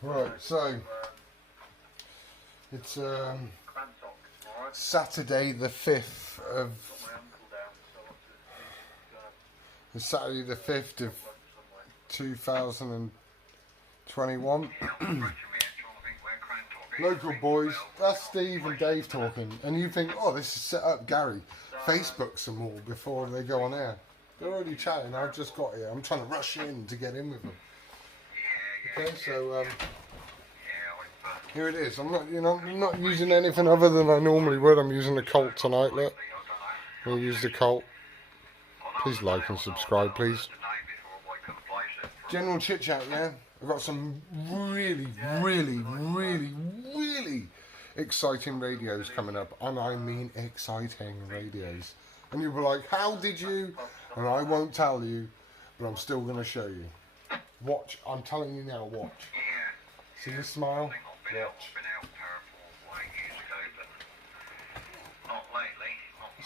Right, so it's Saturday the 5th of Saturday the 5th of 2021. Local boys, that's Steve and Dave talking, and you think, oh, this is set up Gary, Facebook some more before they go on air. They're already chatting. I've just got here. I'm trying to rush in to get in with them. Okay, so here it is. I'm not using anything other than I normally would. I'm using the Colt tonight. Look, we'll use the Colt. Please like and subscribe, please. General chit chat, yeah. I've got some really exciting radios coming up, and I mean exciting radios. And you'll be like, how did you? And I won't tell you, but I'm still going to show you. Watch. I'm telling you now, watch. See the smile? Watch.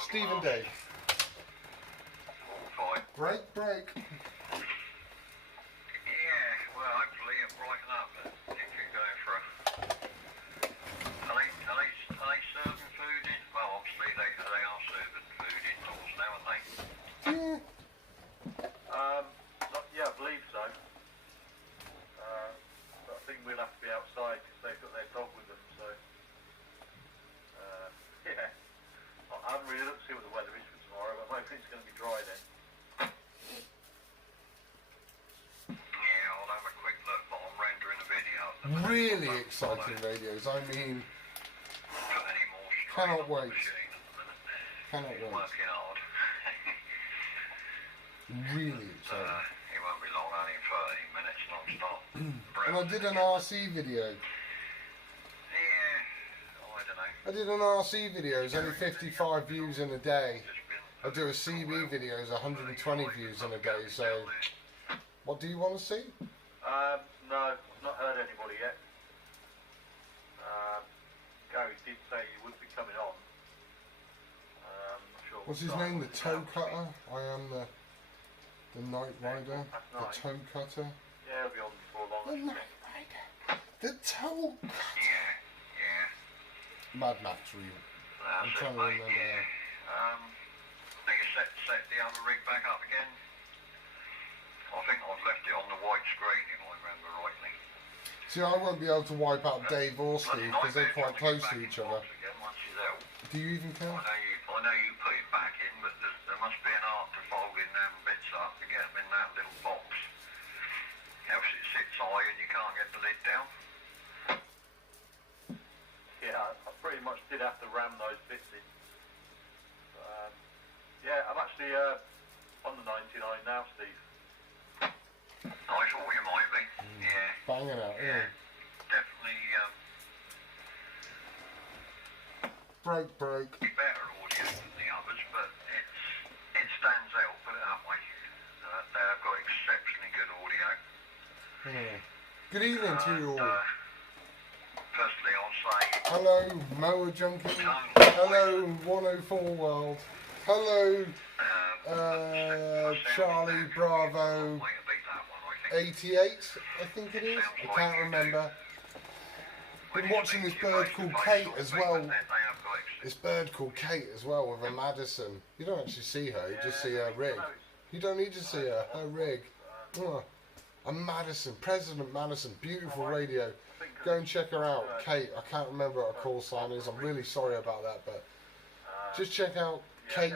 Steve and Dave. Break. Yeah, I believe so. But I think we'll have to be outside because they've got their dog with them. So, yeah. I haven't really looked to see what the weather is for tomorrow, but I'm hoping it's going to be dry then. Yeah, I'll have a quick look, but I'm rendering a video. Really exciting radios. I mean, cannot wait. Cannot wait. Working hard. Really exciting. It won't be long, only 30 minutes non-stop. And I did an RC video. Yeah, I don't know. I did an RC video, it's only 55 views in a day. I do a CB video, it's 120 views in a day, so what do you want to see? No, I've not heard anybody yet. Gary did say he would be coming on. Not sure What's his name? The Toe Cutter? I am the Night Rider, the Toe Cutter. Yeah, he'll be on before long. The Night Rider, the Toe Cutter. Yeah. Mad Max reel. I'm trying to remember that. I think you set the other rig back up again. I think I've left it on the white screen if I remember rightly. See, I won't be able to wipe out Dave or Steve because they're quite close to each other. Do you even care? I know you put it back in, but there must be an art to folding them bits up to get them in that little box. Else it sits high and you can't get the lid down. Yeah, I pretty much did have to ram those bits in. Yeah, I'm actually on the 99 now, Steve. I thought you might be. Yeah. Banging out, yeah. Definitely. Break. Better audio than the others, but it stands out, put it that way. They have got exceptionally good audio. Yeah. Good evening to you all. Firstly, I'll say hello, Moa Junkie. Hello, 104 World. Hello, Charlie Bravo 88, I think it is. I can't remember. Been watching this bird called Kate as well. This bird called Kate as well with a Madison. You don't actually see her, you just see her rig. You don't need to see her rig. A Madison, President Madison, beautiful radio. Go and check her out, Kate. I can't remember what her call sign is. I'm really sorry about that, but just check out Kate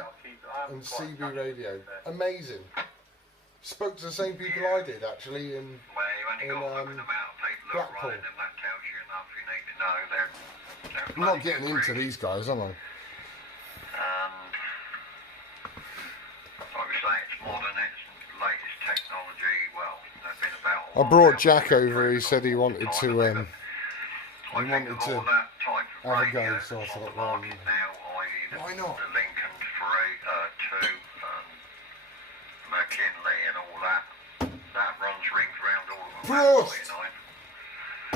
and CB Radio. Amazing. Spoke to the same people I did actually in Blackpool. I'm not getting into these guys, am I? I brought Jack over. He said he wanted to have a go, so I thought, well, why not? The Lincoln 2, McKinley and all that. That runs rings round all of them. Prost!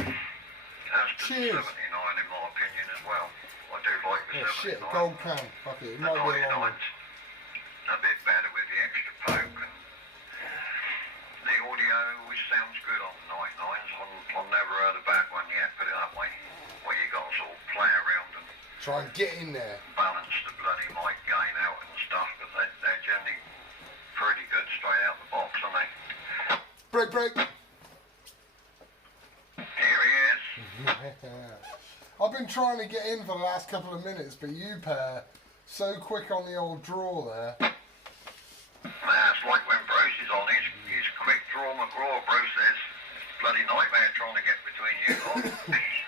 That's the 79 in my opinion as well. I do like the 79. Shit, gold can. Fuck it, it might be a long one. A bit better with the extra poke, and the audio always sounds good on the 99s. I've never heard a Try and get in there. balance the bloody mic gain out and stuff, but they're generally pretty good straight out the box, aren't they? Break, break. Here he is. I've been trying to get in for the last couple of minutes, but you pair so quick on the old draw there. That's like when Bruce is on, he's quick draw McGraw, Bruce is. It's a bloody nightmare trying to get between you lot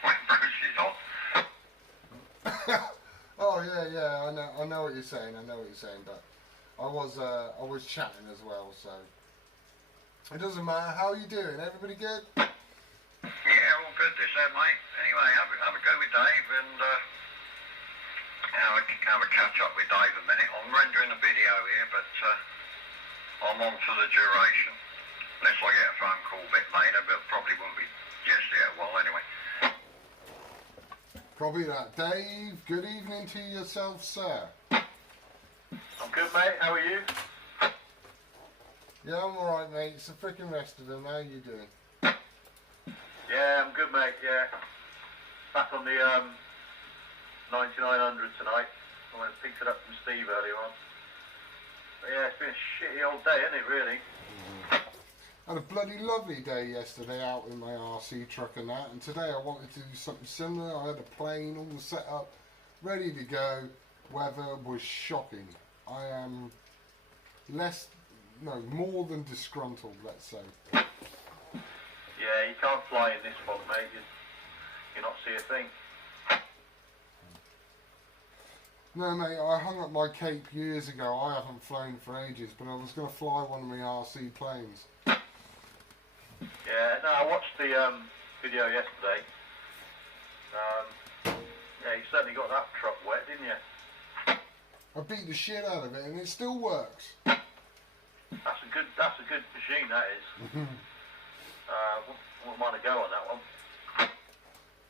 when Bruce is on. Oh yeah, I know what you're saying. But I was chatting as well, so it doesn't matter. How are you doing? Everybody good? Yeah, all good this end, mate. Anyway, have a go with Dave and have a catch up with Dave a minute. I'm rendering a video here, but I'm on for the duration. Unless I get a phone call a bit later, but probably won't be just yet. Well, anyway. Copy that. Dave, good evening to yourself, sir. I'm good, mate. How are you? Yeah, I'm alright, mate. It's the freaking rest of them. How you doing? Yeah, I'm good, mate. Yeah. Back on the 9900 tonight. I went and picked it up from Steve earlier on. But yeah, it's been a shitty old day, isn't it, really? Had a bloody lovely day yesterday out in my RC truck and that, and today I wanted to do something similar. I had a plane all set up, ready to go. Weather was shocking. I am more than disgruntled, let's say. Yeah, you can't fly in this fog, mate. You not see a thing. No, mate, I hung up my cape years ago. I haven't flown for ages, but I was going to fly one of my RC planes. Yeah, no, I watched the video yesterday. Yeah, you certainly got that truck wet, didn't you? I beat the shit out of it, and it still works. That's a good machine, that is. Wouldn't mind a go on that one.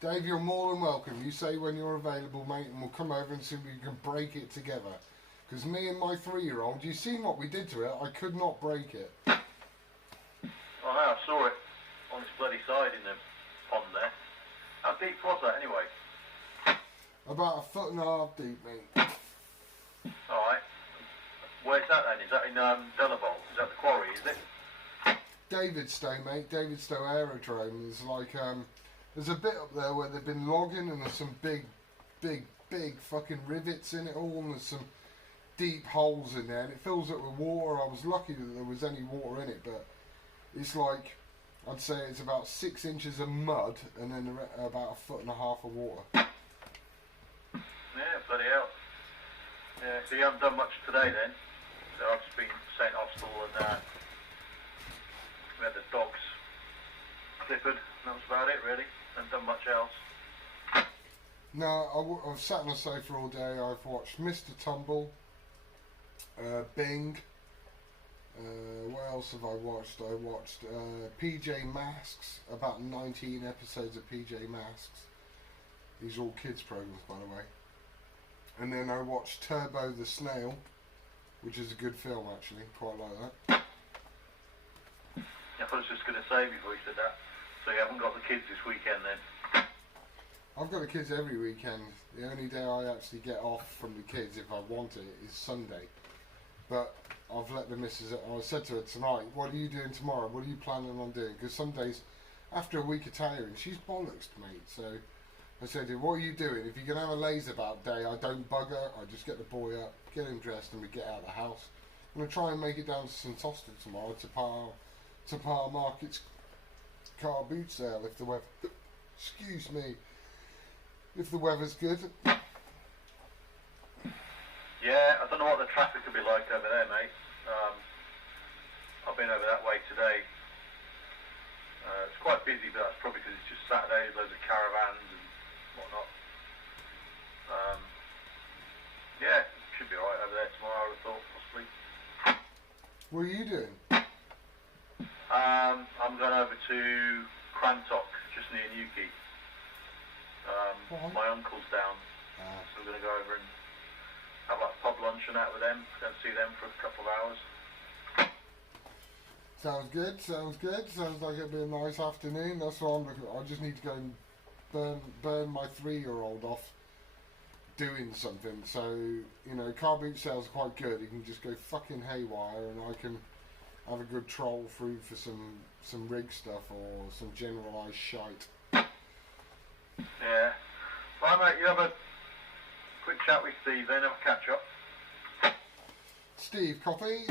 Dave, you're more than welcome. You say when you're available, mate, and we'll come over and see if we can break it together. Because me and my 3-year-old, you seen what we did to it? I could not break it. Oh, no, I saw it on its bloody side in the pond there. How deep was that, anyway? About 1.5 feet deep, mate. Alright. Where's that then? Is that in Delabol? Is that the quarry, is it? Davidstow, mate. Davidstow Aerodrome is like, there's a bit up there where they've been logging and there's some big fucking rivets in it all, and there's some deep holes in there, and it fills up with water. I was lucky that there was any water in it, but it's like, I'd say it's about 6 inches of mud and then about 1.5 feet of water. Yeah, bloody hell. Yeah, so you haven't done much today then? So I've just been St. Austell and we had the dogs clippered, and that was about it really. Haven't done much else. No, I've sat on the sofa all day. I've watched Mr. Tumble, Bing. What else have I watched? I watched PJ Masks, about 19 episodes of PJ Masks. These are all kids programs, by the way. And then I watched Turbo the Snail, which is a good film actually, quite like that. I was just going to say before you said that, so you haven't got the kids this weekend then? I've got the kids every weekend. The only day I actually get off from the kids, if I want it, is Sunday. But I've let the missus, I said to her tonight, what are you doing tomorrow? What are you planning on doing? Because some days, after a week of tiring, she's bollocks, mate. So I said to her, what are you doing? If you're going to have a lazy about day, I don't bug her. I just get the boy up, get him dressed, and we get out of the house. I'm going to try and make it down to St Austell tomorrow to Par Market's car boot sale if the weather, excuse me, if the weather's good. Yeah, I don't know what the traffic will be like over there, mate. I've been over that way today. It's quite busy, but that's probably because it's just Saturday, loads of caravans and whatnot. Yeah, should be alright over there tomorrow, I would have thought, possibly. What are you doing? I'm going over to Crantock, just near Newquay. My uncle's down, so we're going to go over and have like pub lunch and that with them, go and see them for a couple of hours. Sounds good, sounds good. Sounds like it'll be a nice afternoon. That's what I'm looking at. I just need to go and burn my 3-year-old off doing something. So, you know, car boot sales are quite good. You can just go fucking haywire, and I can have a good troll through for some rig stuff or some generalised shite. Yeah. Right, mate, you have a quick chat with Steve then, have a catch up. Steve, copy?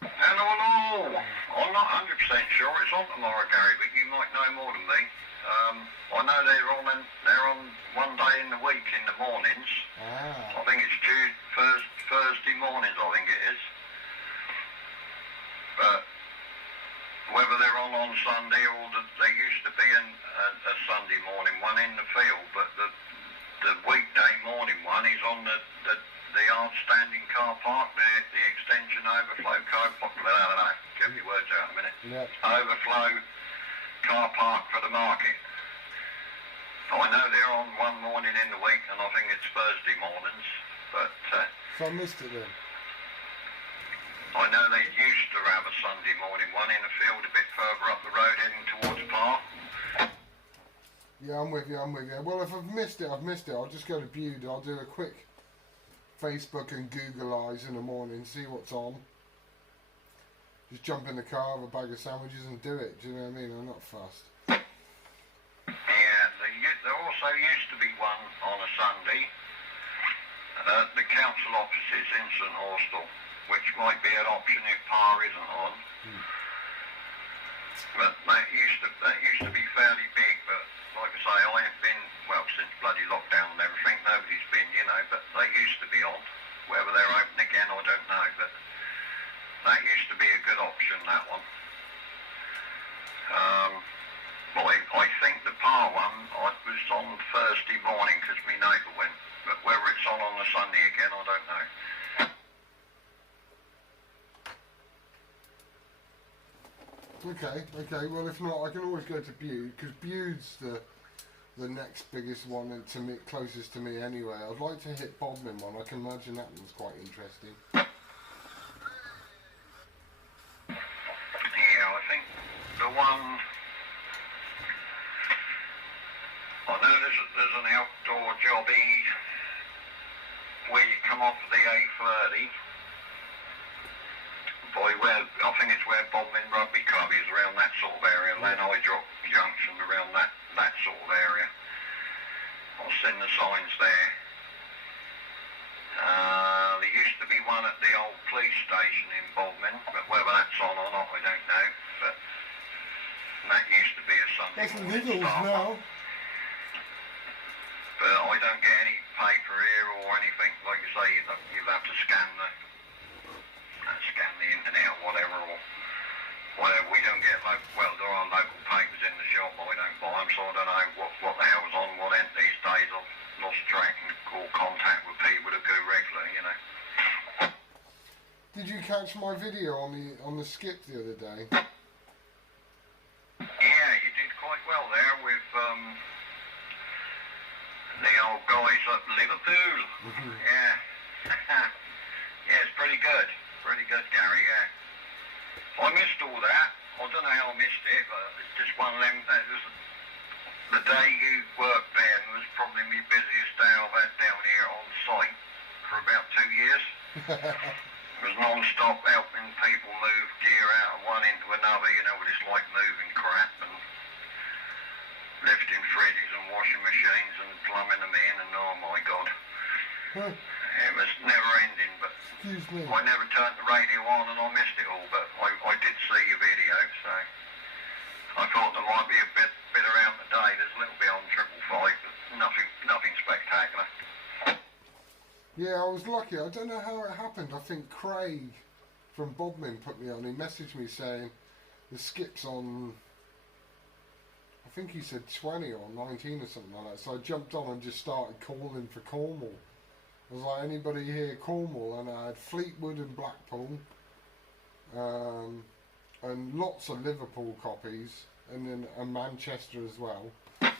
Hello. I'm not 100% sure it's on tomorrow, Gary, but you might know more than me. I know they're on one day in the week in the mornings. Ah. I think it's Thursday mornings, I think it is. But whether they're on Sunday or there used to be a Sunday morning one in the field, but the weekday morning one is on the yard standing car park, the extension overflow car park. Get your words out in a minute. Yep. Overflow car park for the market. I know they're on one morning in the week, and I think it's Thursday mornings. But So I missed it then. I know they used to have a Sunday morning one in a field a bit further up the road heading towards Park. Yeah, I'm with you. Well, if I've missed it, I've missed it. I'll just go to Bude. I'll do a quick Facebook and Google eyes in the morning, see what's on. Just jump in the car, have a bag of sandwiches and do it. Do you know what I mean? I'm not fussed. Yeah, there also used to be one on a Sunday at the council offices in St Austell, which might be an option if Par isn't on. But that used to be fairly big, but like I say, I ain't been, well, since bloody lockdown and everything, nobody's been, you know, but they used to be on. Whether they're open again, I don't know, but that used to be a good option, that one. Well, I think the Par one was on Thursday morning because my neighbour went, but whether it's on a Sunday again, I don't know. Okay. Well, if not, I can always go to Bude, because Bude's the next biggest one and to me, closest to me anyway. I'd like to hit Bodmin one. I can imagine that one's quite interesting. Yeah, I think the one. I know there's an outdoor jobby where you come off the A30. I think it's where Bodmin Rugby Club is, around that sort of area, Lanai Drop Junction, around that sort of area. I've seen the signs there. There used to be one at the old police station in Bodmin, but whether that's on or not, I don't know. But that used to be a Sunday That's morning Lidl's start. now. But I don't get any paper here or anything. Like you say, you have to scan the internet or whatever. We don't get there are local papers in the shop, but we don't buy them, so I don't know what the hell's on what end these days. I've lost track and all contact with people that go regular, you know. Did you catch my video on the skip the other day? Yeah, you did quite well there with the old guys at Liverpool. Yeah. Yeah, it's pretty good. Pretty good, Gary, yeah. I missed all that. I don't know how I missed it, but it's just one of them. That was the day you worked there was probably my busiest day I've had down here on site for about 2 years. It was non-stop helping people move gear out of one into another, you know what it's like moving crap and lifting fridges and washing machines and plumbing them in, and oh my God. It was never ending, but Excuse me. I never turned the radio on and I missed it all, but I did see your video, so I thought there might be a bit around the day. There's a little bit on 555, but nothing spectacular. Yeah, I was lucky. I don't know how it happened. I think Craig from Bodmin put me on. He messaged me saying the skip's on, I think he said 20 or 19 or something like that. So I jumped on and just started calling for Cornwall. I was like, anybody here Cornwall? And I had Fleetwood and Blackpool, and lots of Liverpool copies, and then Manchester as well. Yeah,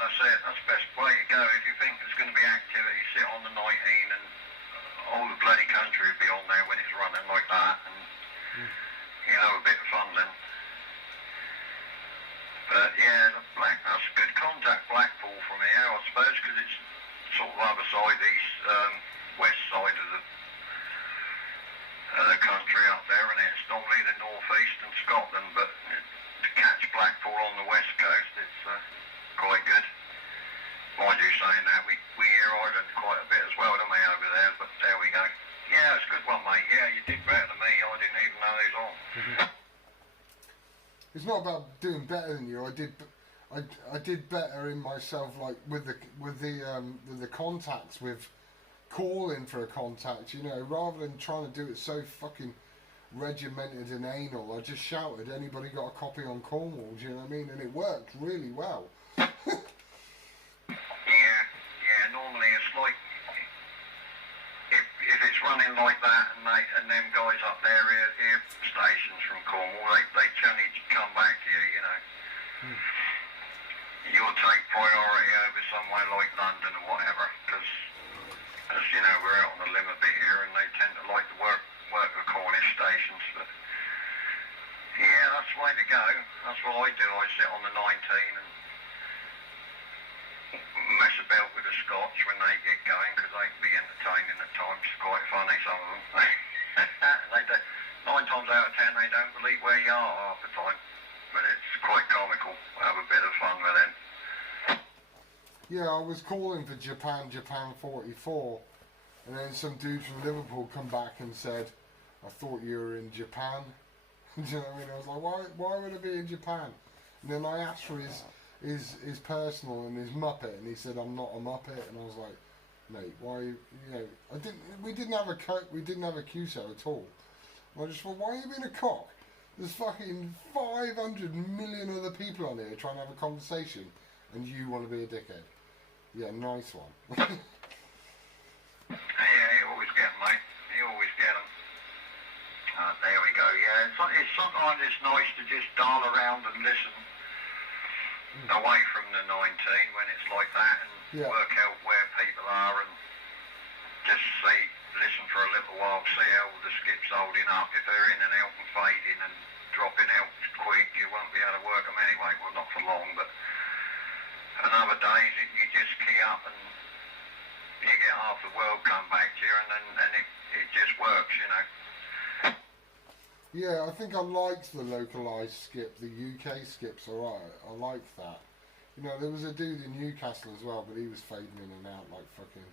that's it. That's the best way to go. If you think there's going to be activity, sit on the 19 and all the bloody country will be on there when it's running like that, and you'll have a bit of fun then. But yeah, that's good contact Blackpool from here, I suppose, because it's country up there, and it's normally the northeast and Scotland, but to catch blackpool on the west coast, it's quite good. Mind you saying that, we hear Ireland quite a bit as well, don't we, over there, but there we go. Yeah, it's a good one, mate. Yeah, you did better than me. I didn't even know he was on. It's not about doing better than you. I did better in myself, like with the contacts, with calling for a contact. You know, rather than trying to do it so fucking regimented and anal, I just shouted, "Anybody got a copy on Cornwall?" Do you know what I mean? And it worked really well. Yeah. Normally it's like if it's running like that, and them guys up there hear stations from Cornwall, they generally come back to you. You know. You'll take priority over somewhere like London or whatever, because, as you know, we're out on the limb a bit here, and they tend to like to work the Cornish stations. But yeah, that's the way to go. That's what I do. I sit on the 19 and mess about with the Scots when they get going, because they can be entertaining at times. It's quite funny, some of them. They do, 9 times out of 10, they don't believe where you are half the time. But it's quite comical. Have a bit of fun with them. Yeah, I was calling for Japan 44, and then some dude from Liverpool come back and said, "I thought you were in Japan." Do you know what I mean? I was like, why would I be in Japan? And then I asked for his personal and his Muppet, and he said, "I'm not a Muppet." And I was like, "Mate, why? You know, we didn't have a QSO at all." And I just thought, "Why are you being a cock? There's fucking 500 million other people on here trying to have a conversation, and you want to be a dickhead." Yeah, nice one. Yeah, you always get them, mate. You always get them. There we go. Yeah, it's sometimes it's nice to just dial around and listen away from the 19 when it's like that, and work out where people are, and just listen for a little while, see how the skip's holding up. If they're in and out and fading and dropping out quick, you won't be able to work them anyway. Well, not for long, but and other days you just key up and you get half the world come back to you, and it just works, you know. Yeah, I think I liked the localised skip. The UK skip's alright. I like that. You know, there was a dude in Newcastle as well, but he was fading in and out like fucking,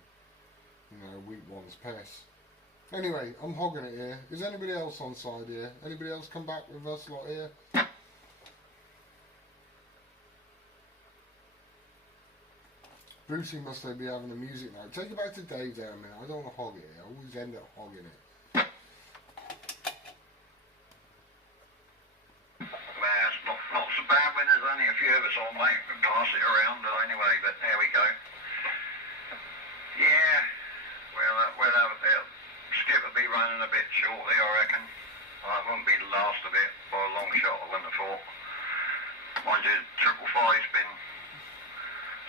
you know, week one's piss. Anyway, I'm hogging it here. Is anybody else on side here? Anybody else come back with us lot here? Brucey must be having a music night. Take it back to Dave there a minute. I don't want to hog it here. I always end up hogging it. Well, it's not so bad when there's only a few of us on, mate. We can pass it around anyway, but there we go. Yeah, skip will be running a bit shortly, I reckon. Well, it won't be the last of it by a long shot, I wouldn't have thought. Mind you, 555's been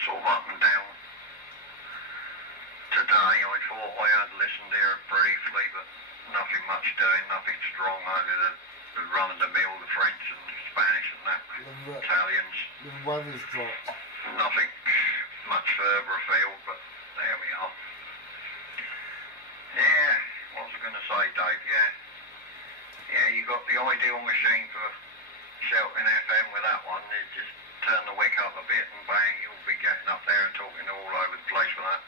sort of up and down today. I thought I had listened here briefly, but nothing much doing, nothing strong over the run-of-the-mill, the French and the Spanish and that, Italians. The weather's dropped. Nothing much further afield, but there we are. Yeah, what was I going to say, Dave? Yeah, you got the ideal machine for shouting FM with that one. You just turn the wick up a bit and bang, you'll be getting up there and talking all over the place with that.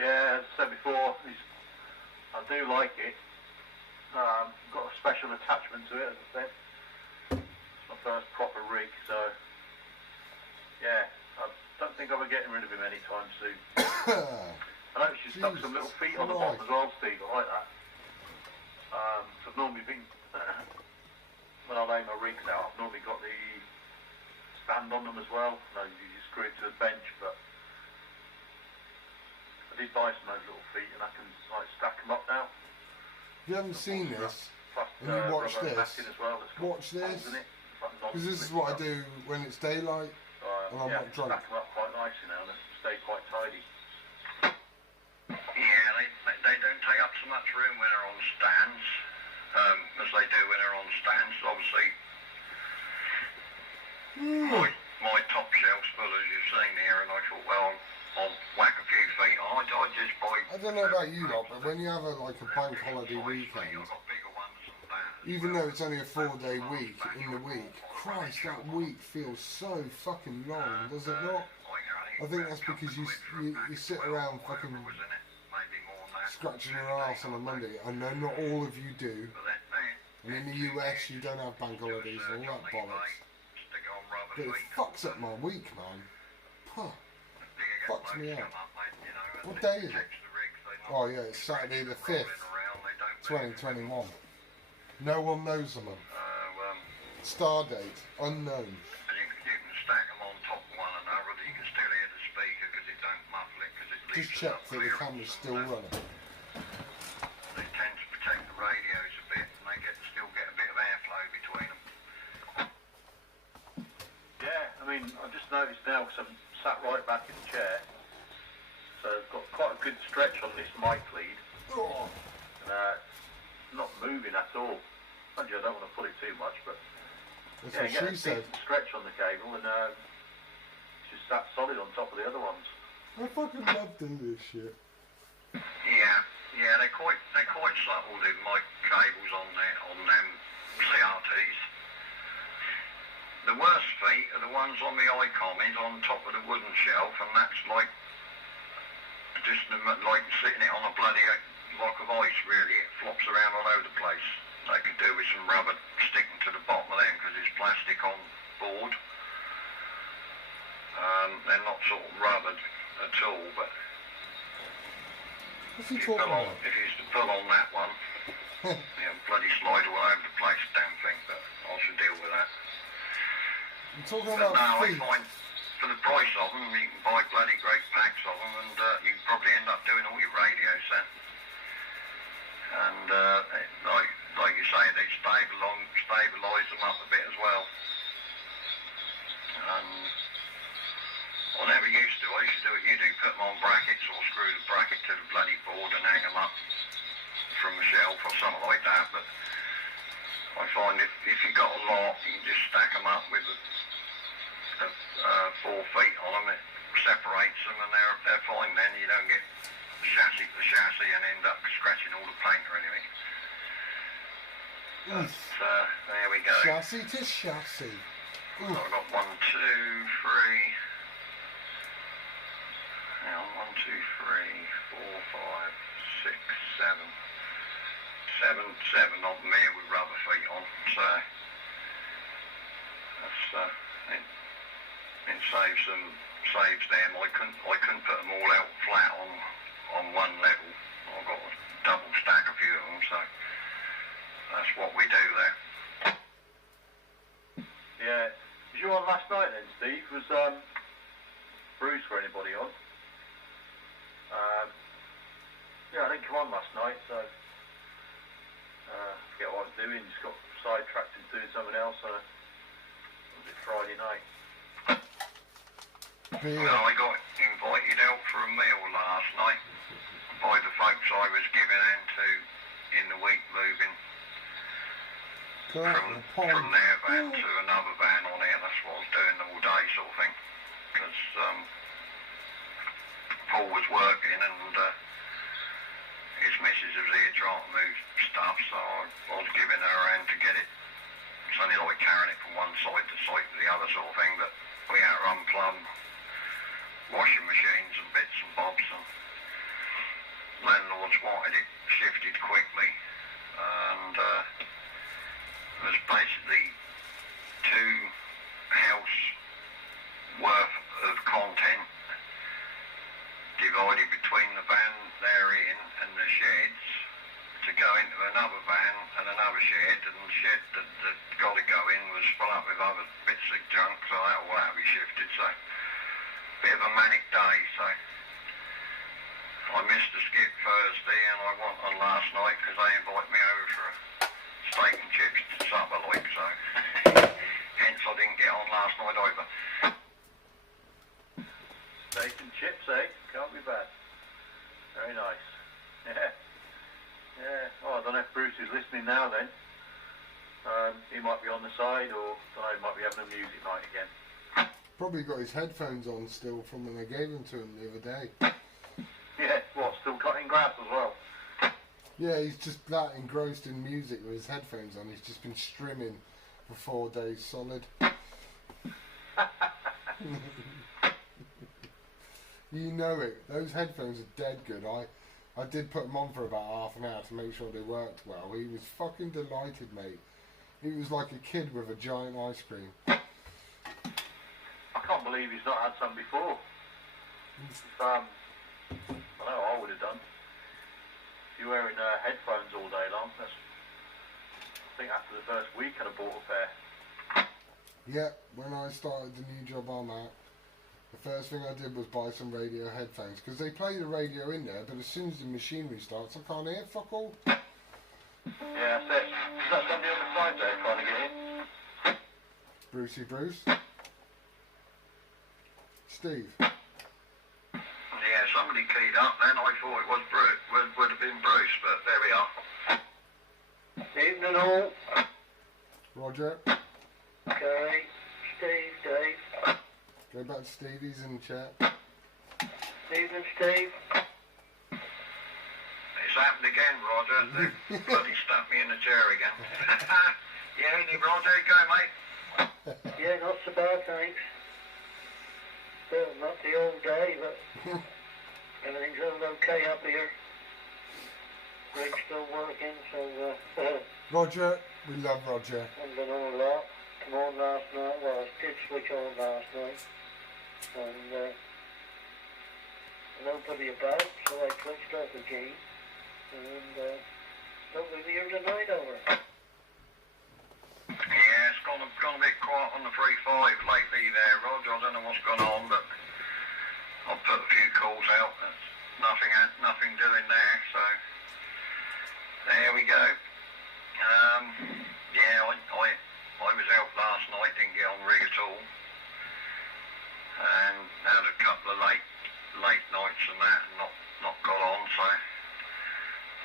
Yeah, as I said before, I do like it. Got a special attachment to it, as I said. It's my first proper rig, so yeah, I don't think I'll be getting rid of him anytime soon. I noticed you stuck some little feet on the bottom as well, Steve. I like that. I've normally been, when I lay my rigs out, I've normally got the stand on them as well. No, you just screw it to the bench, but I did buy some of those little feet, and I can like stack them up now. If you haven't seen this, Plus, and you watch this, as well, watch this, because this is what I do when it's daylight, and I'm not drunk. Stack them up quite nicely now, and they stay quite tidy. Yeah, they don't take up so much room when they're on stands, as they do when they're on stands. Obviously, my top shelf's full, as you've seen here, and I thought, well, I'll whack a few feet on. I just buy. I don't know about you lot, but when you have like a bank holiday weekend, even though it's only a 4-day week in the week, Christ, that week feels so fucking long, does it not? I think that's because you sit around fucking scratching your ass on a Monday. I know not all of you do, and in the US you don't have bank holidays and all that bollocks. But it fucks up my week, man. Puh. Fucks me up. What day is it? Oh yeah, it's Saturday the 5th, 2021. No one knows the month. Star date, unknown. And you can stack them on top of one another, you can still hear the speaker because it don't muffle it, because it leaves. Just check that the camera's still running. They tend to protect the radios a bit, and they still get a bit of airflow between them. Yeah, I mean, I've just noticed now because I'm sat right back in the chair, so I've got quite a good stretch on this mic lead. Oh. Not moving at all. Mind you, I don't want to pull it too much, but That's yeah, you get what a she said. decent stretch on the cable, and it's just sat solid on top of the other ones. I fucking love doing this shit. Yeah, they're quite subtle, the mic cables on them CRTs. The worst feet are the ones on the iCommies on top of the wooden shelf, and that's like just like sitting it on a bloody block of ice, really. It flops around all over the place. They could do with some rubber sticking to the bottom of them because it's plastic on board. They're not sort of rubbered at all, but What's he talking about? if you used to pull on that one, bloody slide all over the place, damn thing, but I should deal with that. I'm talking But about no, I feet. find for the price of them, you can buy bloody great packs of them, and you can probably end up doing all your radios then. And like you say, they stabilise them up a bit as well. I never used to. I used to do what you do, put them on brackets or screw the bracket to the bloody board and hang them up from the shelf or something like that. But I find if you've got a lot, you can just stack them up with the 4 feet on them. It separates them and they're fine then. You don't get chassis to chassis and end up scratching all the paint or anything. But there we go. Chassis to chassis. So I've got 1, 2, 3. Hang on, 1, 2, 3, 4, 5, 6, 7. 7 of them here with rubber feet on. So that's it saves them. I couldn't put them all out flat on one level. I've got a double stack a few of them, so that's what we do there. Yeah. Was you on last night then, Steve? Was Bruce or anybody on? Yeah, I didn't come on last night, so forget what I was doing. Just got sidetracked into doing something else. Was it Friday night? Beer. Well, I got invited out for a meal last night by the folks I was giving in to in the week, moving from their van to another van on here. That's what I was doing all day, sort of thing. Because Paul was working and his missus was here trying to move stuff, so I was giving her a hand to get it. It's only like carrying it from one side to the other sort of thing, but we had to unplumb washing machines and bits and bobs, and landlords wanted it shifted quickly, and there's basically 2 house worth of content divided between the van they're in and the sheds to go into another van and another shed, and the shed that got to go in was full up with other bits of junk, so that all had to be shifted. So bit of a manic day, so I missed the skip Thursday and I went on last night because they invited me over for a steak and chips supper, like, so hence I didn't get on last night either. Steak and chips, eh? Can't be bad. Very nice. Yeah. Yeah. Oh, I don't know if Bruce is listening now then. He might be on the side, or I don't know, he might be having a music night again. Probably got his headphones on still from when I gave them to him the other day. Yeah, what, still cutting grass as well? Yeah, he's just that engrossed in music with his headphones on. He's just been strimming for 4 days solid. You know it. Those headphones are dead good. I did put them on for about half an hour to make sure they worked well. He was fucking delighted, mate. He was like a kid with a giant ice cream. I can't believe he's not had some before. I know I would have done. If you're wearing headphones all day long, I think after the first week I'd have bought a pair. Yeah, when I started the new job I'm at, the first thing I did was buy some radio headphones, because they play the radio in there, but as soon as the machinery starts, I can't hear fuck all. Yeah, that's it. Is that somebody on the side there trying to get in? Brucey Bruce. Steve. Yeah, somebody keyed up then. I thought it was Bruce, would have been Bruce, but there we are. Evening all. Roger. Gary, Steve, Dave. Go back to Stevie's in the chat. Evening, Steve. It's happened again, Roger. They bloody stuck me in the chair again. Yeah, any Roger, go mate. Yeah, not so bad, thanks. Well, not the old day, but everything's all okay up here. Rig's still working, so Roger, we love Roger. I'm done all a lot. Come on last night, well, I did switch on last night, and nobody about, so I switched off again, and thought we'd be here tonight over. Yeah, it's gone a bit quiet on the 3-5 lately there, Roger. I don't know what's gone on, but I've put a few calls out. There's nothing doing there, so there we go. Yeah, I was out last night, didn't get on rig at all, and had a couple of late nights and that, and not got on, so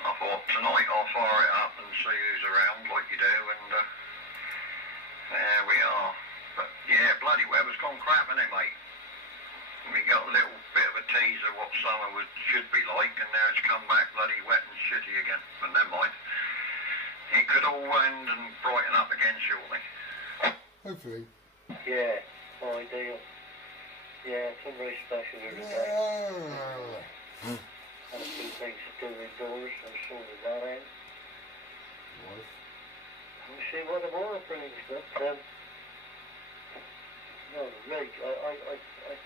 I thought tonight I'll fire it up and see who's around like you do, and there we are. But yeah, bloody weather's gone crap, isn't it, mate? We got a little bit of a tease of what summer should be like, and now it's come back bloody wet and shitty again, but never mind. It could all end and brighten up again shortly. Hopefully. Yeah, ideal. Yeah, it's very special here today. Yeah. Had a few things to do indoors, and sorted that out. Wife. We'll see what tomorrow brings, but no, Rig, I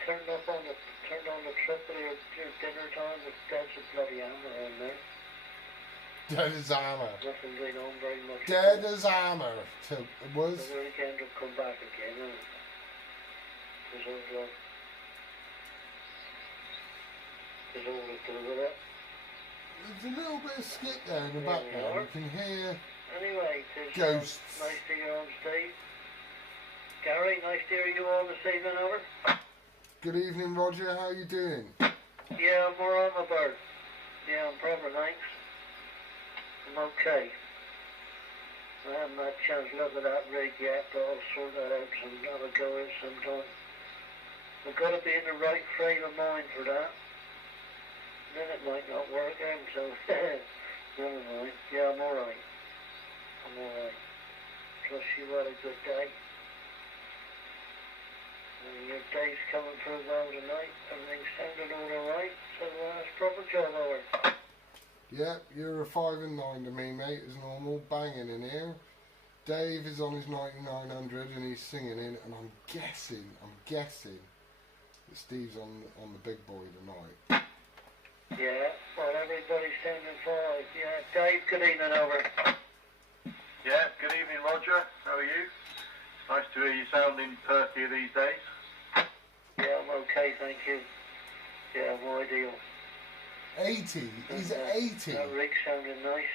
turned on the triple at your dinner time. That's a bloody hammer on there. Dead as armour. Nothing going on very much. Dead as armour. It was. The weekend will come back again. And there's all to do with it. There's a little bit of skit there in the There we background. are. You can hear Anyway, it's ghosts. nice to hear on Steve. Gary, nice to hear you all this evening, over. Good evening, Roger. How you doing? Yeah, I'm alright, my bird. Yeah, I'm proper, thanks. I'm okay. I haven't had a chance to look at that rig yet, but I'll sort that out and have a go at it sometime. I've got to be in the right frame of mind for that. Then it might not work out, so never mind. Yeah, I'm alright. I'm alright. Plus you had a good day. And your day's coming through well tonight. Everything's sounding alright, so it's proper job over. Yeah, you're a 5 and 9 to me, mate, as normal. Banging in here. Dave is on his 9900 and he's singing in, and I'm guessing that Steve's on the big boy tonight. Yeah, well, everybody's sounding fine. Yeah, Dave, good evening, over. Yeah, good evening, Roger. How are you? Nice to hear you sounding perkier these days. Yeah, I'm okay, thank you. Yeah, I'm ideal. 80? He's And, 80? That rig sounded nice.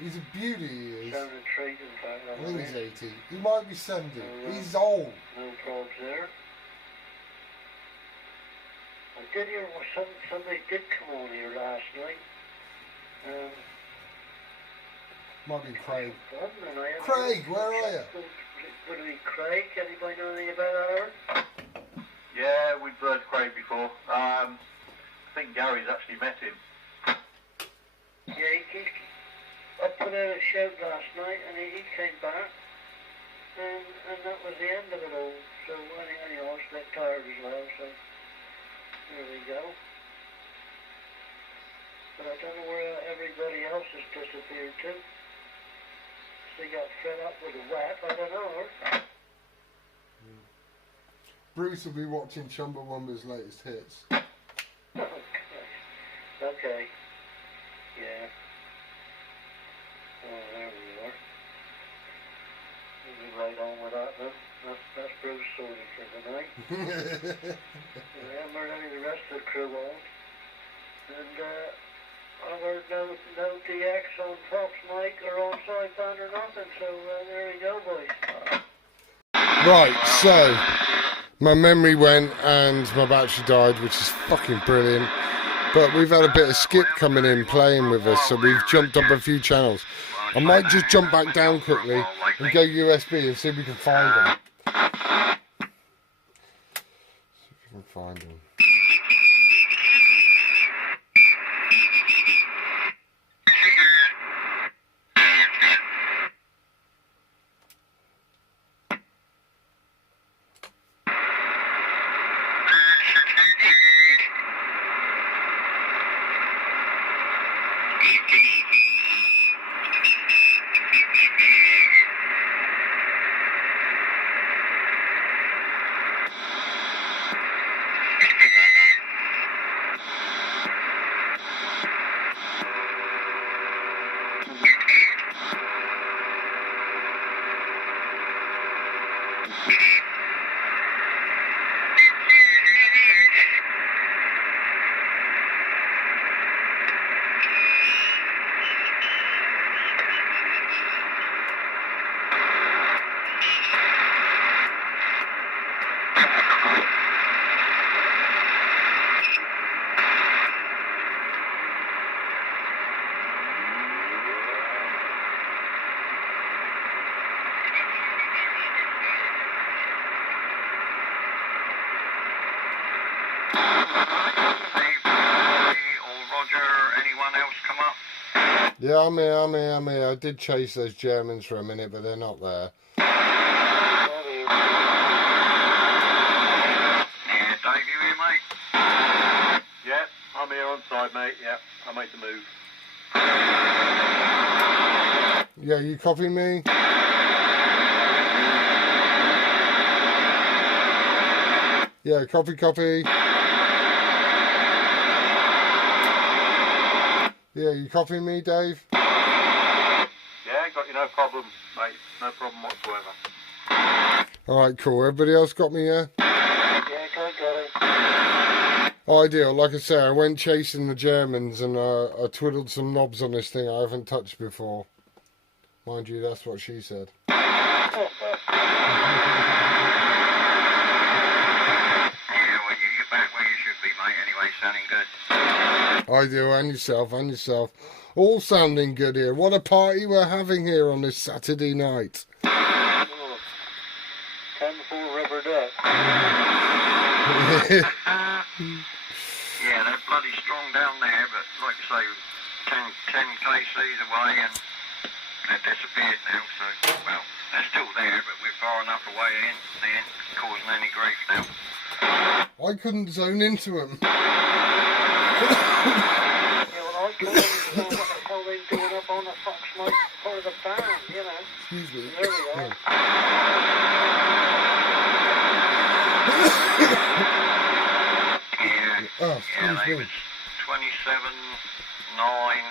He's a beauty, he is. Sounded treat, in fact. I think he's 80. He might be 70. Oh, He's old. No probs there. I did hear somebody did come on here last night. Might be Craig. Craig, Craig, where are you? Would it be Craig? Anybody know anything about that? Yeah, we've heard Craig before. I think Gary's actually met him. Yeah, I put out a shout last night and he came back and that was the end of it all. So anyhow, I was a bit tired as well, so there we go. But I don't know where everybody else has disappeared to. They got fed up with the wet, I don't know. Bruce will be watching Chumbawamba's latest hits. Okay. Yeah. Oh, there we are. We'll be right on with that then. That's Bruce sorted for tonight. I haven't heard any of the rest of the crew on. And I heard no DX on Fox Mike or on Sideband or nothing, so there we go, boys. Right, so my memory went and my battery died, which is fucking brilliant. But we've had a bit of Skip coming in playing with us, so we've jumped up a few channels. I might just jump back down quickly and go USB and see if we can find them. See if we can find them. Yeah, I'm here. I did chase those Germans for a minute, but they're not there. Yeah, Dave, you here, mate? Yeah, I'm here on side, mate. Yeah, I made the move. Yeah, you copy me? Yeah, copy. Yeah, you copy me, Dave? Yeah, got you, no problem, mate. No problem whatsoever. Alright, cool. Everybody else got me, yeah? Yeah, got it. Ideal. Like I say, I went chasing the Germans and I twiddled some knobs on this thing I haven't touched before. Mind you, that's what she said. Yeah, well, you get back where you should be, mate, anyway, sounding good. Ideal, and yourself. All sounding good here. What a party we're having here on this Saturday night. 10-4 rubber duck. Yeah, they're bloody strong down there, but like you say, 10 kcs away and they've disappeared now, so, well, they're still there, but we're far enough away in, they ain't causing any grief now. I couldn't zone into them. Yeah, well, I couldn't understand what the hell they were doing up on the Fox Mike part of the band, you know. Excuse me. There we are. Oh, Yeah, they excuse me. was 27, 9,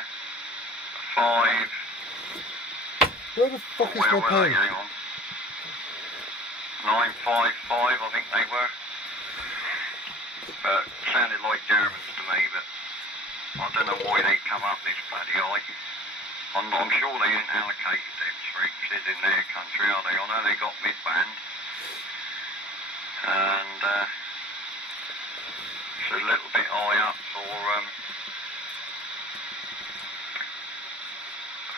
5. Where the fuck is Where my were they? pen? Hang on. 955, I think they were. Sounded like Germans to me, but I don't know why they come up this bloody high. I'm sure they ain't allocated them freaks in their country, are they? I know they got mid-band. And it's a little bit high up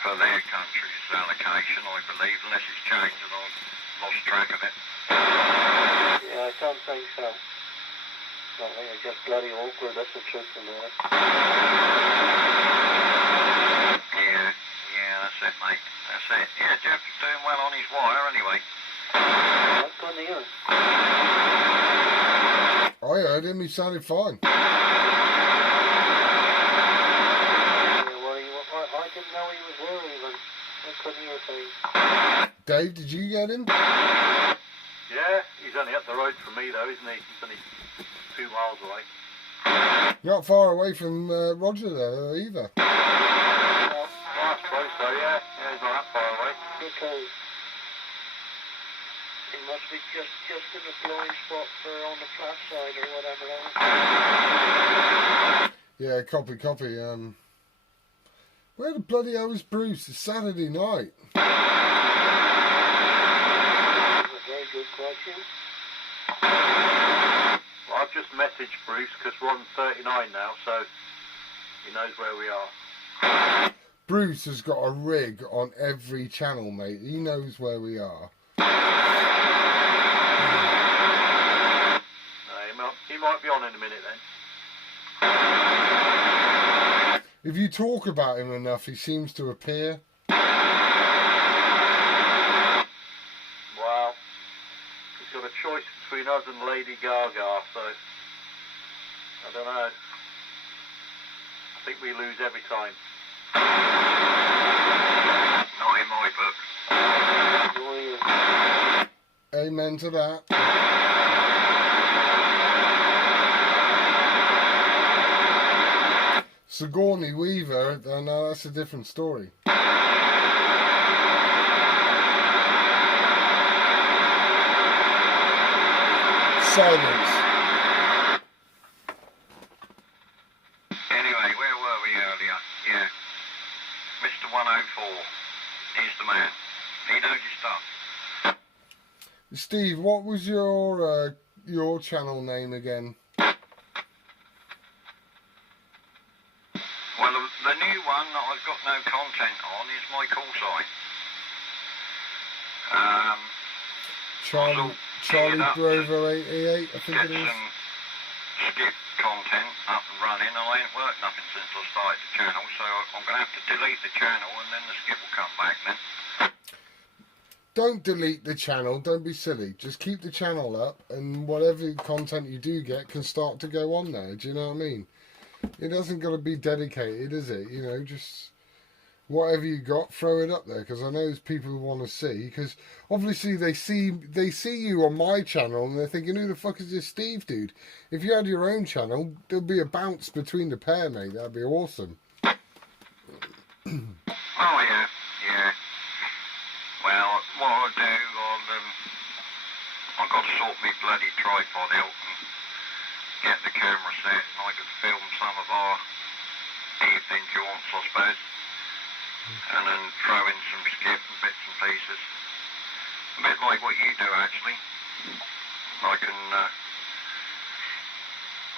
for their country's allocation, I believe, unless it's changed and I've lost track of it. Yeah, I don't think so. I think it's just bloody awkward, that's the truth of the matter. Yeah, that's it, mate. That's it. Yeah, Jeff is doing well on his wire anyway. That's good to hear. I heard him, he sounded fine. Yeah, well, I didn't know he was there even. I couldn't hear things. Dave, did you get him? Yeah, he's only up the road from me though, isn't he? He's only 2 miles away. Not far away from Roger there either. Oh, I suppose so, yeah. Yeah, he's not that far away. Because it must be just in the blind spot for on the flat side or whatever. Yeah, copy. Where the bloody hell is Bruce? It's Saturday night. That's a very good question. Well, I've just messaged Bruce because we're on 39 now, so he knows where we are. Bruce has got a rig on every channel, mate. He knows where we are. He might be on in a minute then. If you talk about him enough, he seems to appear. Well, he's got a choice between us and Lady Gaga, so I don't know. I think we lose every time. Not in my book. Amen to that. Sigourney Weaver, no, that's a different story. Silence. Anyway, where were we earlier? Yeah. Mr. 104. He's the man. He knows his stuff. Steve, what was your channel name again? Well, the new one that I've got no content on is my call sign. Charlie Brover 88, I think it is. Some skip content up and running, and I ain't worked nothing since I started the channel, so I'm going to have to delete the channel and then the skip will come back then. Don't delete the channel, don't be silly. Just keep the channel up and whatever content you do get can start to go on there, do you know what I mean? It doesn't got to be dedicated, is it? You know, just whatever you got, throw it up there, because I know there's people who want to see, because obviously they see you on my channel and they're thinking, who the fuck is this Steve dude? If you had your own channel, there'd be a bounce between the pair, mate. That'd be awesome. Oh yeah. Well, what I'll do, I've got to sort my bloody tripod out and get the camera set, and I could film some of our evening jaunts, I suppose, and then throw in some skip and bits and pieces. A bit like what you do, actually. I can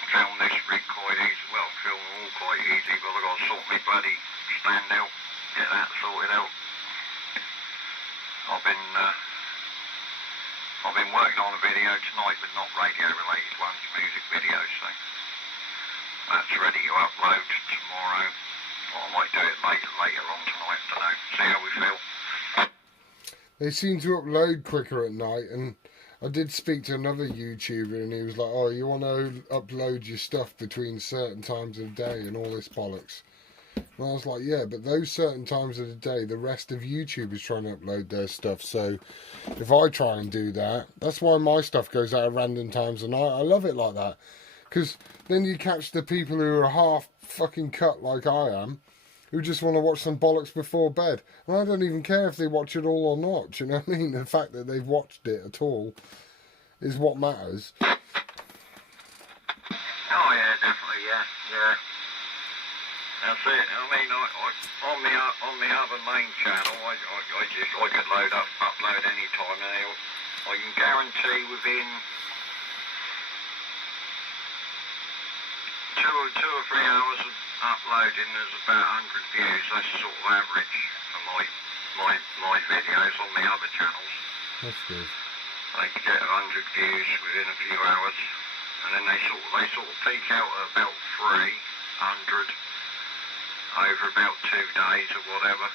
film this rig quite easy. Well, film them all quite easy, but I've got to sort my bloody stand out, get that sorted out. I've been working on a video tonight, but not radio-related ones, music videos, so that's ready to upload tomorrow. Or I might do it later on tonight, I don't know, see how we feel. They seem to upload quicker at night, and I did speak to another YouTuber, and he was like, oh, you want to upload your stuff between certain times of the day and all this bollocks. And I was like, yeah, but those certain times of the day, the rest of YouTube is trying to upload their stuff. So if I try and do that, that's why my stuff goes out at random times of night. I love it like that. Because then you catch the people who are half fucking cut like I am, who just want to watch some bollocks before bed. And I don't even care if they watch it all or not. Do you know what I mean? The fact that they've watched it at all is what matters. Oh yeah, definitely, yeah. That's it. I mean, on the other main channel, I could upload any time, and I can guarantee within two or 3 hours of uploading, there's about 100 views. That's sort of average for my videos on the other channels. That's good. I could get 100 views within a few hours, and then they sort of peak out at about 300 over about 2 days or whatever.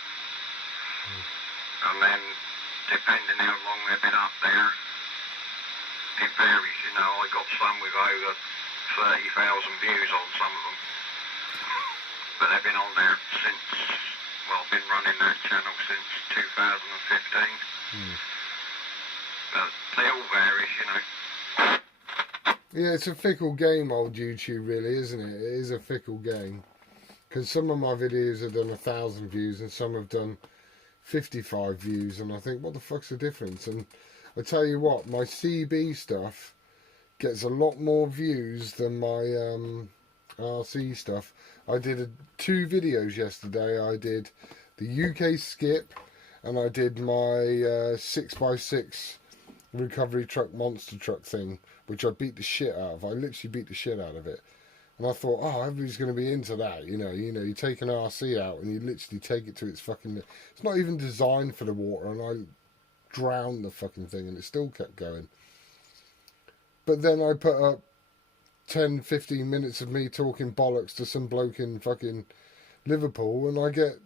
And then, depending how long they've been up there, it varies, you know. I got some with over 30,000 views on some of them. But they've been on there since, well, I've been running that channel since 2015. But they all vary, you know. Yeah, it's a fickle game, old YouTube, really, isn't it? It is a fickle game. Because some of my videos have done 1,000 views and some have done 55 views, and I think, what the fuck's the difference? And I tell you what, my CB stuff gets a lot more views than my RC stuff. I did 2 videos yesterday. I did the UK skip, and I did my 6x6 recovery truck monster truck thing, which I beat the shit out of. I literally beat the shit out of it. And I thought, oh, everybody's going to be into that, you know, you take an RC out and you literally take it to its fucking... It's not even designed for the water, and I drowned the fucking thing and it still kept going. But then I put up 10, 15 minutes of me talking bollocks to some bloke in fucking Liverpool, and I get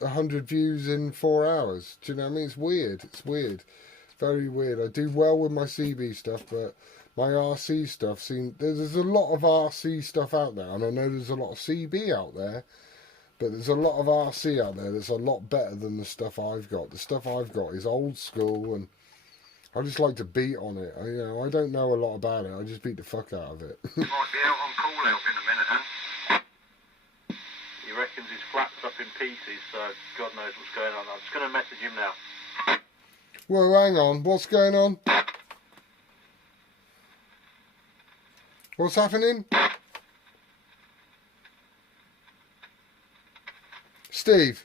100 views in 4 hours. Do you know what I mean? It's weird. It's weird. Very weird. I do well with my CB stuff, but my RC stuff, there's a lot of RC stuff out there, and I know there's a lot of CB out there, but there's a lot of RC out there that's a lot better than the stuff I've got. The stuff I've got is old school, and I just like to beat on it. I don't know a lot about it. I just beat the fuck out of it. Might be out on call out in a minute, huh? He reckons his flat's up in pieces, so God knows what's going on. I'm just going to message him now. Whoa, hang on. What's going on? What's happening? Steve.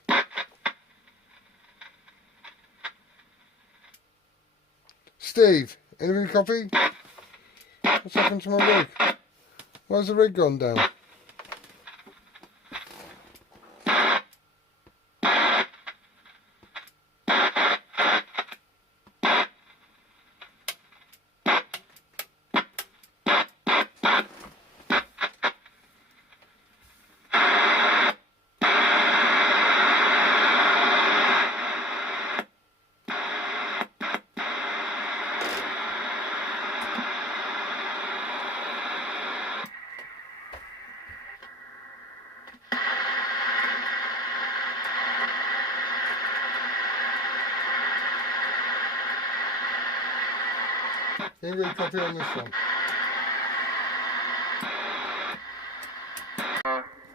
Steve, anything copy? What's happened to my rig? Why's the rig gone down? Anybody copy on this one?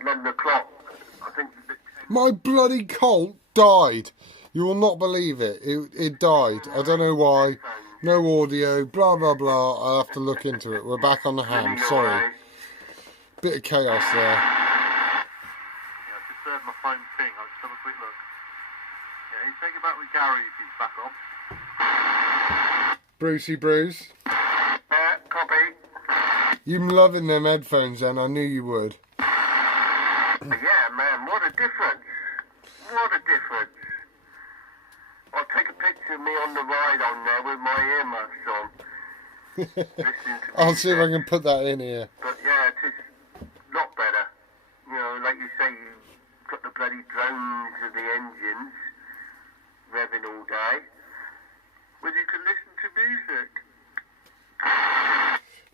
11 o'clock. I think it's a bit... My bloody Colt died. You will not believe it. It died. I don't know why. No audio. Blah, blah, blah. I'll have to look into it. We're back on the ham. Sorry. Bit of chaos there. Yeah, I just heard my phone ping. I'll just have a quick look. Yeah, you take it back with Gary if he's back on. Brucey Bruce. Copy. You're loving them headphones then. I knew you would. Yeah, man, what a difference. What a difference. I'll take a picture of me on the ride on there with my earmuffs on. Listening to I'll see if I music. can put that in here. But yeah, it is a lot better. You know, like you say, you've got the bloody drones of the engines revving all day. Well, you can listen to music.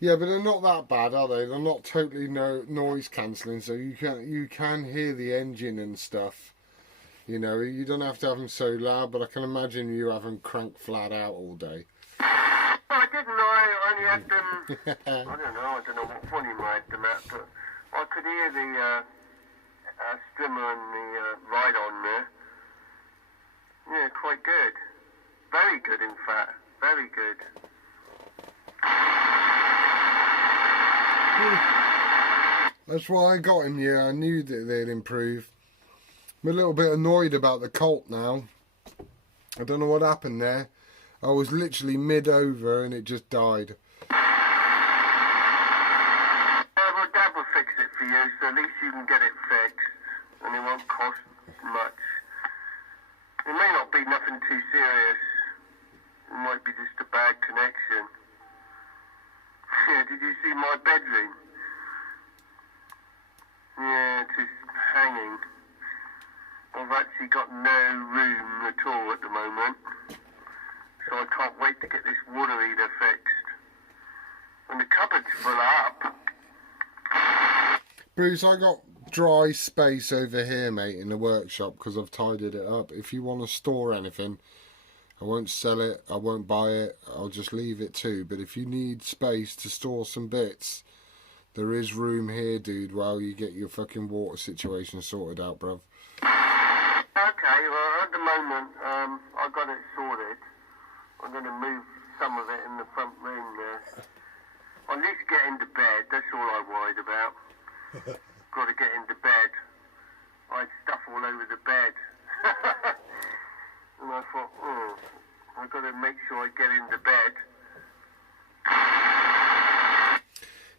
Yeah, but they're not that bad, are they? They're not totally noise cancelling, so you can hear the engine and stuff. You know, you don't have to have them so loud, but I can imagine you have them cranked flat out all day. I didn't know. I only had them. I don't know what volume I had them at, but I could hear the strimmer and the ride on there. Yeah, quite good. Very good, in fact. Very good. That's why I got him. Yeah, I knew that they'd improve. I'm a little bit annoyed about the Colt now. I don't know what happened there. I was literally mid-over and it just died. Well, Dad will fix it for you, so at least you can get it fixed, and it won't cost much. It may not be nothing too serious. It might be just a bad connection. Yeah, did you see my bedroom? Yeah, it's just hanging. I've actually got no room at all at the moment. So I can't wait to get this water heater fixed. And the cupboard's full up. Bruce, I got dry space over here, mate, in the workshop because I've tidied it up. If you want to store anything, I won't sell it, I won't buy it, I'll just leave it too. But if you need space to store some bits, there is room here, dude, while you get your fucking water situation sorted out, bruv. Okay, well, at the moment, I've got it sorted. I'm going to move some of it in the front room there. I'll at least get into bed, that's all I'm worried about. Got to get into bed. I had stuff all over the bed. And I thought, I've got to make sure I get into bed.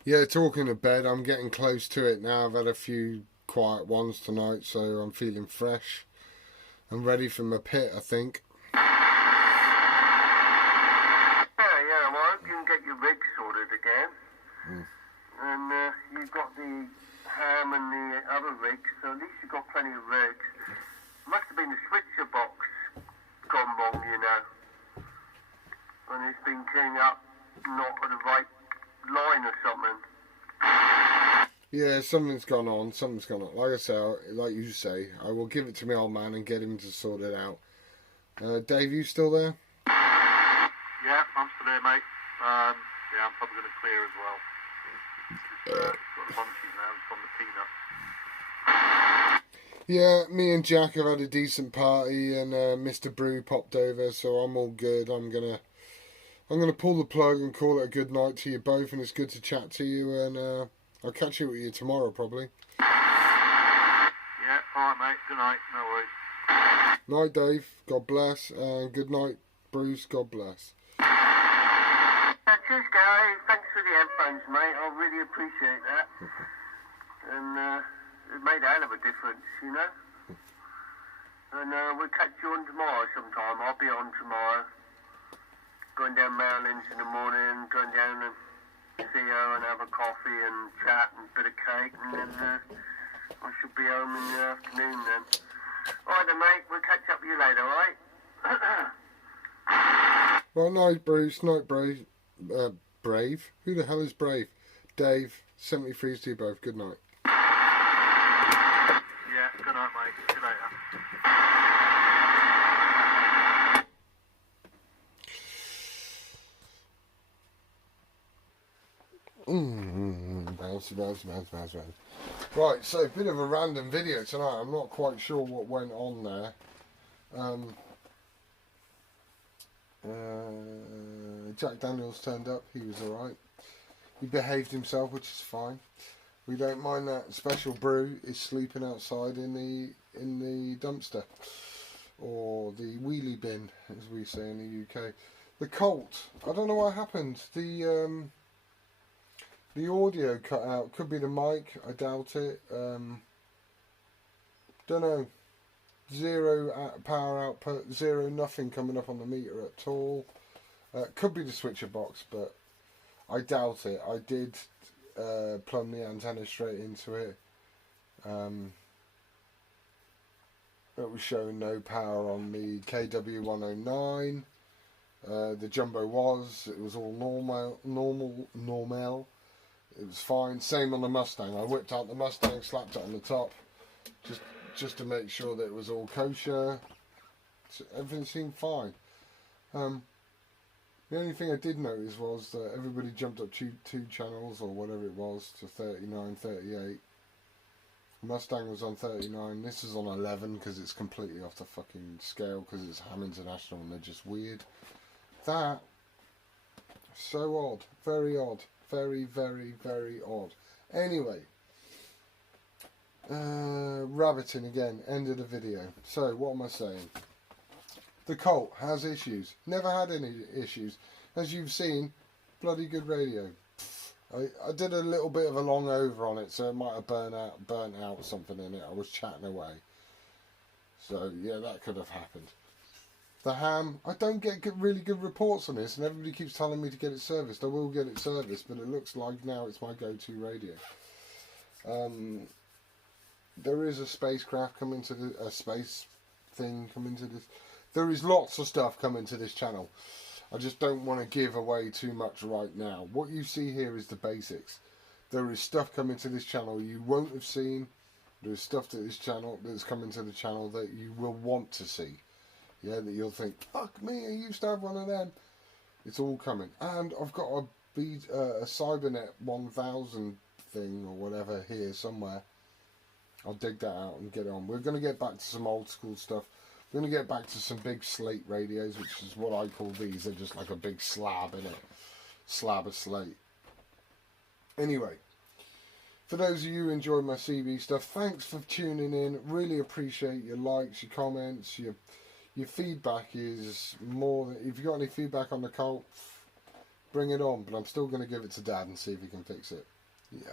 Yeah, talking of bed, I'm getting close to it now. I've had a few quiet ones tonight, so I'm feeling fresh. I'm ready for my pit, I think. Yeah, well, I hope you can get your rig sorted again. And you've got the ham and the other rigs, so at least you've got plenty of rigs. Must have been the switcher box gone wrong, you know. And it's been cleaning up not at the right line or something. Yeah, something's gone on. Like I say, like you say, I will give it to my old man and get him to sort it out. Dave, you still there? Yeah, I'm still here, mate. Yeah, I'm probably going to clear as well. Got the munchies now from the peanuts. Yeah, me and Jack have had a decent party, and Mr. Brew popped over, so I'm all good. I'm gonna pull the plug and call it a good night to you both, and it's good to chat to you, and I'll catch you with you tomorrow probably. Yeah, alright mate, good night, no worries. Night Dave, God bless, and good night Bruce, God bless. Cheers, Gary. Thanks for the headphones, mate. I really appreciate that. And it made a hell of a difference, you know. And we'll catch you on tomorrow sometime. I'll be on tomorrow. Going down Maryland's in the morning, going down and see her and have a coffee and chat and a bit of cake, and then I should be home in the afternoon then. Alright then, mate. We'll catch up with you later, alright? Well, night Bruce, night Brave. Brave? Who the hell is Brave? Dave, 73s to you both. Good night. Yeah, good night, mate. See you later. Bouncy. Right, so a bit of a random video tonight. I'm not quite sure what went on there. Jack Daniels turned up. He was alright. He behaved himself, which is fine. We don't mind that. Special Brew is sleeping outside in the dumpster, or the wheelie bin, as we say in the UK. The Colt. I don't know what happened. The audio cut out. Could be the mic. I doubt it. Don't know. Zero power output. Zero nothing coming up on the meter at all. Could be the switcher box, but I doubt it. I did plumb the antenna straight into it. It was showing no power on the KW109. The Jumbo it was all normal. It was fine. Same on the Mustang. I whipped out the Mustang, slapped it on the top, just to make sure that it was all kosher. So everything seemed fine. The only thing I did notice was that everybody jumped up two channels, or whatever it was, to 39, 38. Mustang was on 39. This is on 11 because it's completely off the fucking scale because it's Ham International and they're just weird. That, so odd. Very odd. Very, very, very odd. Anyway, rabbiting again. End of the video. So, what am I saying? The Colt has issues. Never had any issues. As you've seen, bloody good radio. I did a little bit of a long over on it, so it might have burnt out something in it. I was chatting away. So, yeah, that could have happened. The ham, I don't get really good reports on this, and everybody keeps telling me to get it serviced. I will get it serviced, but it looks like now it's my go-to radio. There is a spacecraft coming to a space thing coming to this. There is lots of stuff coming to this channel. I just don't want to give away too much right now. What you see here is the basics. There is stuff coming to this channel you won't have seen. There's stuff to this channel that's coming to the channel that you will want to see. Yeah, that you'll think, fuck me, I used to have one of them. It's all coming. And I've got a Cybernet 1000 thing or whatever here somewhere. I'll dig that out and get on. We're going to get back to some old school stuff. We're going to get back to some big slate radios, which is what I call these. They're just like a big slab in it. Slab of slate. Anyway, for those of you who enjoy my CB stuff, thanks for tuning in. Really appreciate your likes, your comments, your feedback is more than... If you've got any feedback on the cult, bring it on. But I'm still going to give it to Dad and see if he can fix it.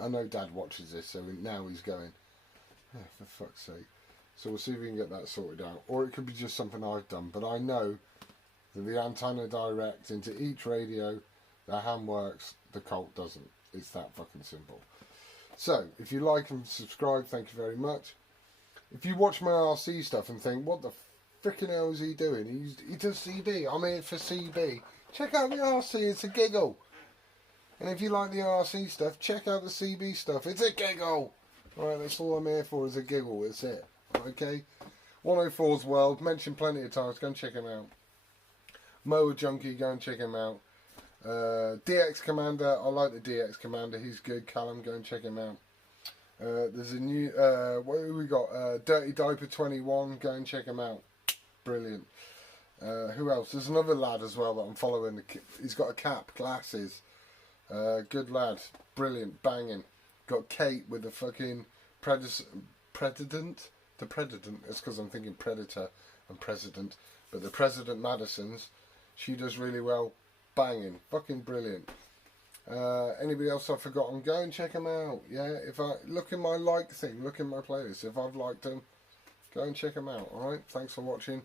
I know Dad watches this, so now he's going, oh, for fuck's sake. So we'll see if we can get that sorted out. Or it could be just something I've done. But I know that the antenna direct into each radio, the ham works, the cult doesn't. It's that fucking simple. So, if you like and subscribe, thank you very much. If you watch my RC stuff and think, what the frickin' hell is he doing? He does CB. I'm here for CB. Check out the RC, it's a giggle. And if you like the RC stuff, check out the CB stuff. It's a giggle. Alright, that's all I'm here for, is a giggle. That's it. Okay? 104's World, mentioned plenty of times. Go and check him out. Moa Junkie, go and check him out. DX Commander, I like the DX Commander. He's good. Callum, go and check him out. There's a new, what have we got? Dirty Diaper 21, go and check him out. Brilliant. Who else? There's another lad as well that I'm following. He's got a cap, glasses. Good lad. Brilliant. Banging. Got Kate with the fucking President. The President. It's because I'm thinking Predator and President. But the President Madison's. She does really well. Banging. Fucking brilliant. Anybody else I've forgotten? Go and check them out. Yeah. If I look in my like thing, look in my playlist. If I've liked them, go and check them out. Alright. Thanks for watching.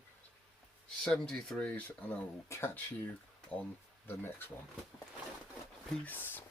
73s, and I will catch you on the next one. Peace.